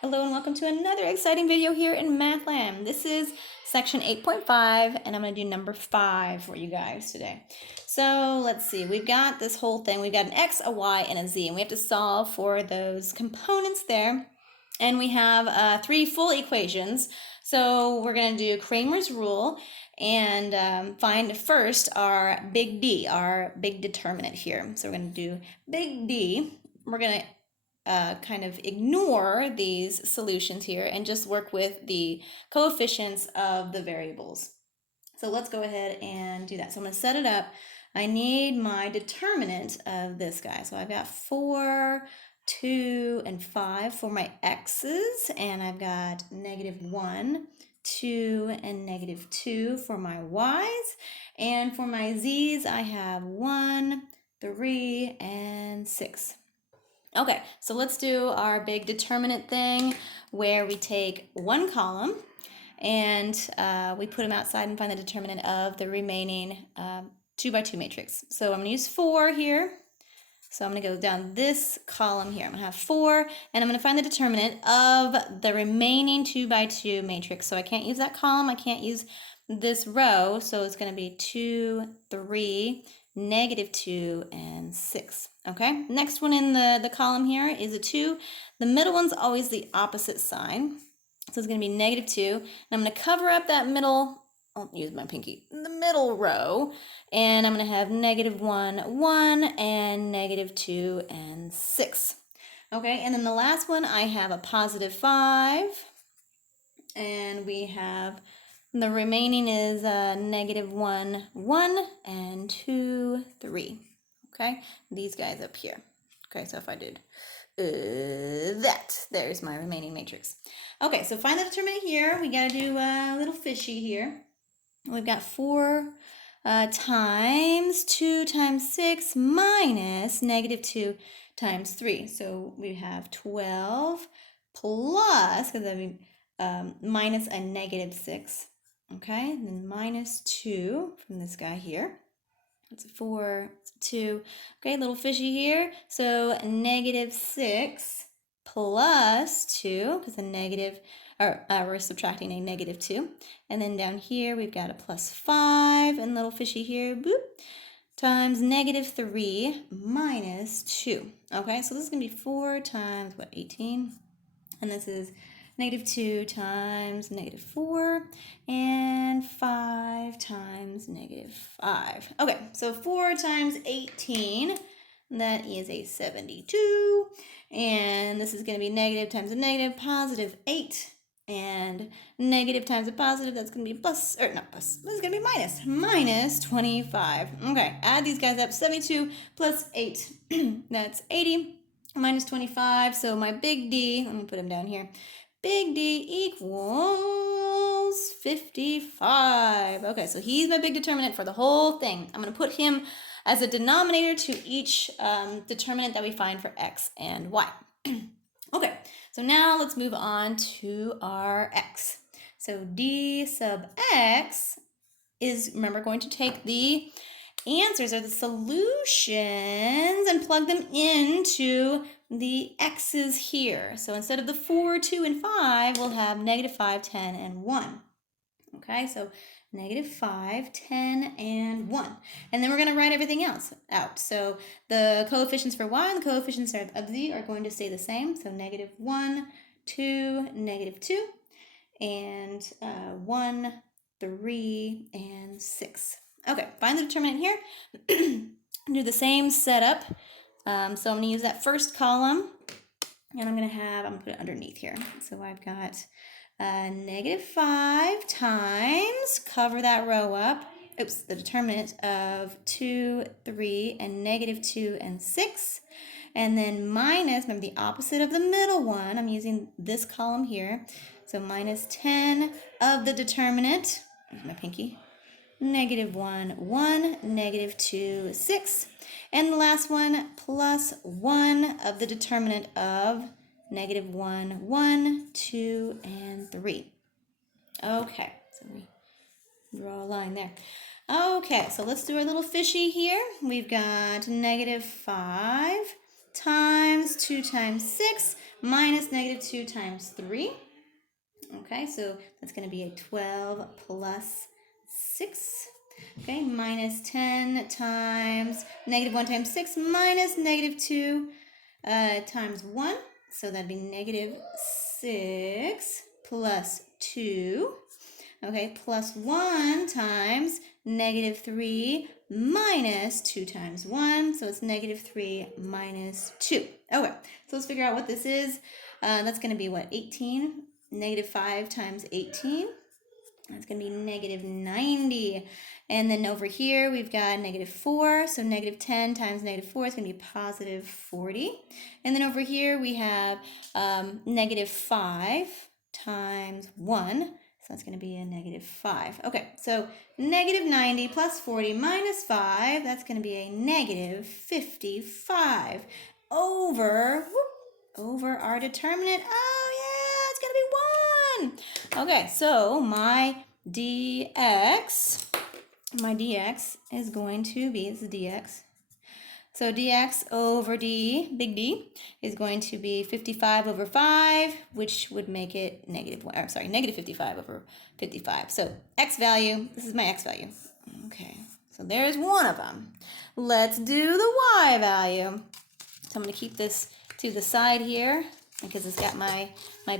Hello and welcome to another exciting video here in MathLand. This is section 8.5 and I'm going to do number 5 for you guys today. So let's see, we've got this whole thing. We've got an x, a y, and a z, and we have to solve for those components there. And we have 3 full equations. So we're going to do Cramer's rule and find first our big D, our big determinant here. So we're going to do big D. We're going to kind of ignore these solutions here and just work with the coefficients of the variables. So let's go ahead and do that. So I'm going to set it up. I need my determinant of this guy. So I've got 4, 2, and 5 for my x's, and I've got -1, 2, and -2 for my y's. And for my z's, I have 1, 3, and 6. Okay, so let's do our big determinant thing where we take one column and we put them outside and find the determinant of the remaining 2 by 2 matrix. So I'm going to use 4 here. So I'm going to go down this column here. I'm going to have 4, and I'm going to find the determinant of the remaining 2 by 2 matrix. So I can't use that column. I can't use this row. So it's going to be 2, 3, -2, and 6. Okay, next one in the column here is a 2. The middle one's always the opposite sign. So it's going to be -2. And I'm going to cover up that middle, I'll use my pinky, the middle row. And I'm going to have -1, 1, and -2, and 6. Okay, and then the last one, I have a +5. And we have, the remaining is -1, 1, and 2, 3. Okay, these guys up here. Okay, so if I did that, there's my remaining matrix. Okay, so find the determinant here. We got to do a little fishy here. We've got 4 times 2 times 6 minus -2 times 3. So we have 12 plus, because I mean, minus a -6. Okay, and then -2 from this guy here. It's a 4, it's a 2. Okay, little fishy here. So -6 plus 2, because the negative, or we're subtracting a -2. And then down here we've got a +5, and little fishy here, boop, times -3 minus 2. Okay, so this is going to be 4 times, 18? And this is -2 times -4, and 5 times -5. Okay, so 4 times 18, that is a 72. And this is going to be negative times a negative, +8. And negative times a positive, that's going to be plus, or not plus, this is going to be -25. Okay, add these guys up, 72 plus 8, that's 80, -25. So my big D, let me put him down here. Big D equals 55. Okay, so he's my big determinant for the whole thing. I'm going to put him as a denominator to each determinant that we find for x and y. Okay, so now let's move on to our x. So D sub x is, remember, going to take the answers or the solutions and plug them into the x's here. So instead of the 4, 2, and 5, we'll have -5, 10, and 1. Okay, so -5, 10, and 1. And then we're going to write everything else out. So the coefficients for y and the coefficients of z are going to stay the same. So -1, 2, -2, and 1, 3, and 6. Okay, find the determinant here. Do the same setup. So I'm going to use that first column, and I'm going to put it underneath here. So I've got -5 times, cover that row up, the determinant of 2, 3, and -2, and 6. And then minus, remember the opposite of the middle one, I'm using this column here. So -10 of the determinant, my pinky, -1, 1, -2, 6. And the last one, +1 of the determinant of -1, 1, 2, and 3. Okay, so we draw a line there. Okay, so let's do our little fishy here. We've got -5 times 2 times 6 minus negative 2 times 3. Okay, so that's going to be a 12 plus 6. Okay, minus 10 times negative 1 times 6 minus negative 2 times 1. So that'd be negative 6 plus 2. Okay, plus 1 times negative 3 minus 2 times 1. So it's negative 3 minus 2. Okay, so let's figure out what this is. That's going to be what? 18. Negative 5 times 18. That's going to be negative 90. And then over here, we've got negative 4. So negative 10 times negative 4 is going to be positive 40. And then over here, we have negative 5 times 1. So that's going to be a negative 5. Okay, so negative 90 plus 40 minus 5, that's going to be a negative 55 over our determinant. Oh, yeah, it's going to be 1. Okay, so my dx is going to be, this is dx. So dx over d, big D, is going to be 55 over 5, which would make it negative 55 over 55. So x value, this is my x value. Okay, so there's one of them. Let's do the y value. So I'm going to keep this to the side here because it's got my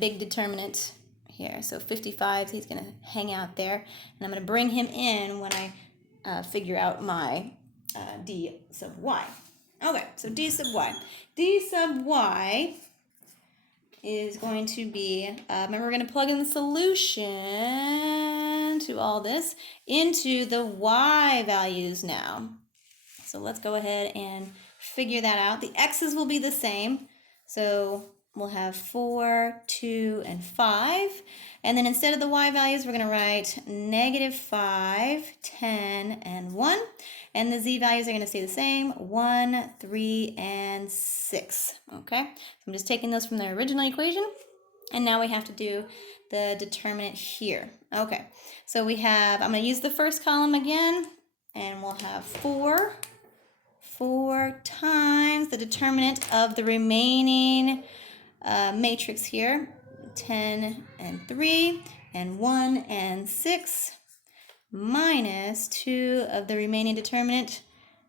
big determinant here. So 55, he's going to hang out there. And I'm going to bring him in when I figure out my d sub y. Okay, so d sub y. D sub y is going to be, remember we're going to plug in the solution to all this into the y values now. So let's go ahead and figure that out. The x's will be the same. So we'll have 4, 2, and 5. And then instead of the y values, we're going to write negative 5, 10, and 1. And the z values are going to stay the same, 1, 3, and 6. Okay, so I'm just taking those from the original equation. And now we have to do the determinant here. Okay, so we have, I'm going to use the first column again. And we'll have 4 times the determinant of the remaining matrix here, 10 and 3 and 1 and 6, minus 2 of the remaining determinant,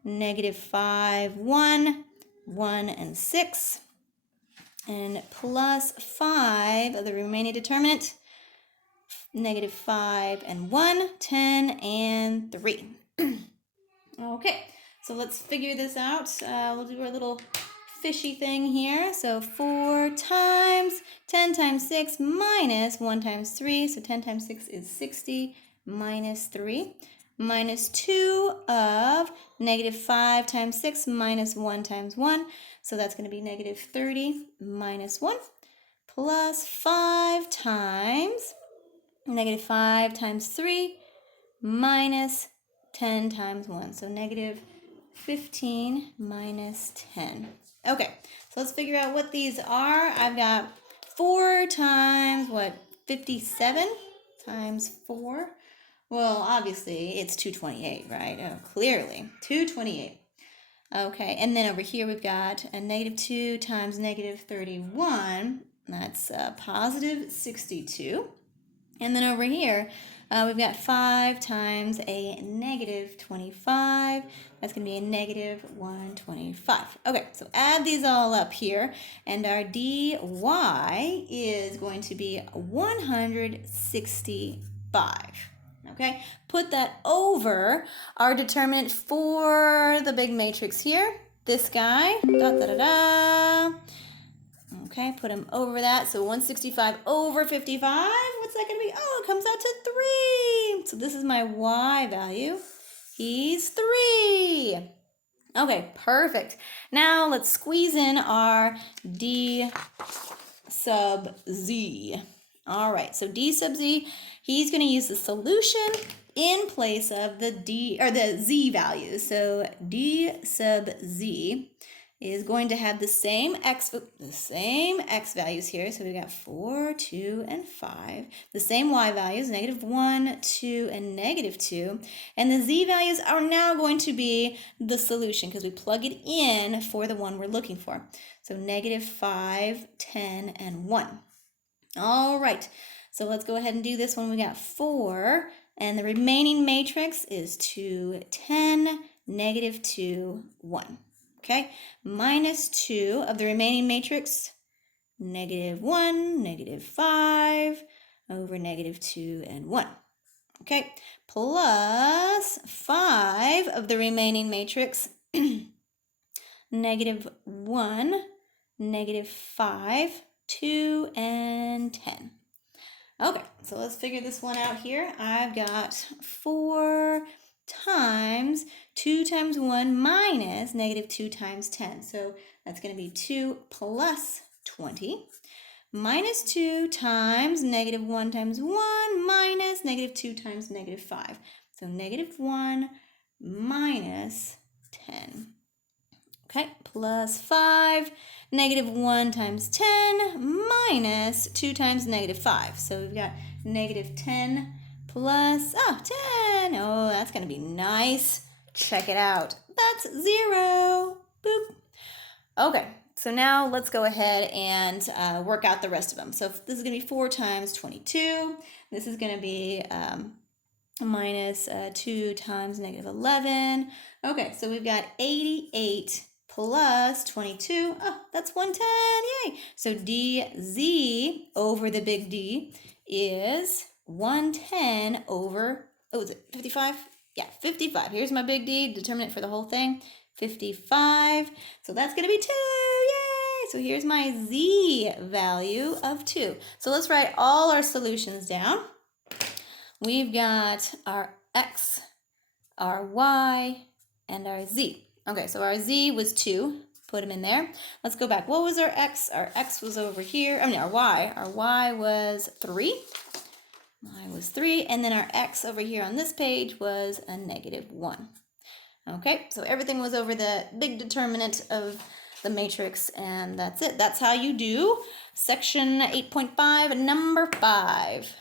negative 5, 1, 1 and 6, and plus 5 of the remaining determinant, negative 5 and 1, 10 and 3. Okay, so let's figure this out. We'll do our little fishy thing here. So 4 times 10 times 6 minus 1 times 3. So 10 times 6 is 60 minus 3. Minus 2 of negative 5 times 6 minus 1 times 1. So that's going to be negative 30 minus 1. Plus 5 times negative 5 times 3 minus 10 times 1. So negative 15 minus 10. Okay, so let's figure out what these are. I've got 4 times, 57 times 4? Well, obviously, it's 228, right? Oh, clearly, 228. Okay, and then over here we've got a negative 2 times negative 31. That's positive 62. And then over here, we've got 5 times a negative 25. That's going to be a negative 125. Okay, so add these all up here, and our dy is going to be 165. Okay, put that over our determinant for the big matrix here. This guy, Okay, put him over that. So 165 over 55. What's that going to be? Oh, it comes out to 3. So this is my y value. He's 3. Okay, perfect. Now let's squeeze in our d sub z. All right, so d sub z, he's going to use the solution in place of the z values. So d sub z is going to have the same x values here. So we got 4, 2, and 5. The same y values, -1, 2, and -2. And the z values are now going to be the solution because we plug it in for the one we're looking for. So -5, 10, and 1. All right, so let's go ahead and do this one. We got 4, and the remaining matrix is 2, 10, -2, 1. Okay, -2 of the remaining matrix, -1, -5, over -2 and 1. Okay, plus 5 of the remaining matrix, -1, -5, 2, and 10. Okay, so let's figure this one out here. I've got 4 times 2 times 1 minus -2 times 10. So that's going to be 2 plus 20 minus 2 times -1 times 1 minus -2 times -5. So -1 minus 10. Okay, plus 5, -1 times 10 minus 2 times -5. So we've got -10 plus 10. Oh, that's going to be nice. Check it out. That's 0. Boop. Okay, so now let's go ahead and work out the rest of them. So this is going to be 4 times 22. This is going to be minus 2 times -11. Okay, so we've got 88 plus 22. Oh, that's 110. Yay! So dz over the big D is 110 over, oh, is it 55? Yeah, 55. Here's my big D, determinant for the whole thing. 55. So that's going to be 2. Yay! So here's my z value of 2. So let's write all our solutions down. We've got our x, our y, and our z. Okay, so our z was 2. Put them in there. Let's go back. What was our x? Our x was over here. I mean, our y. Our y was 3. Y was 3. And then our x over here on this page was a -1. Okay, so everything was over the big determinant of the matrix, and that's it. That's how you do section 8.5, number 5.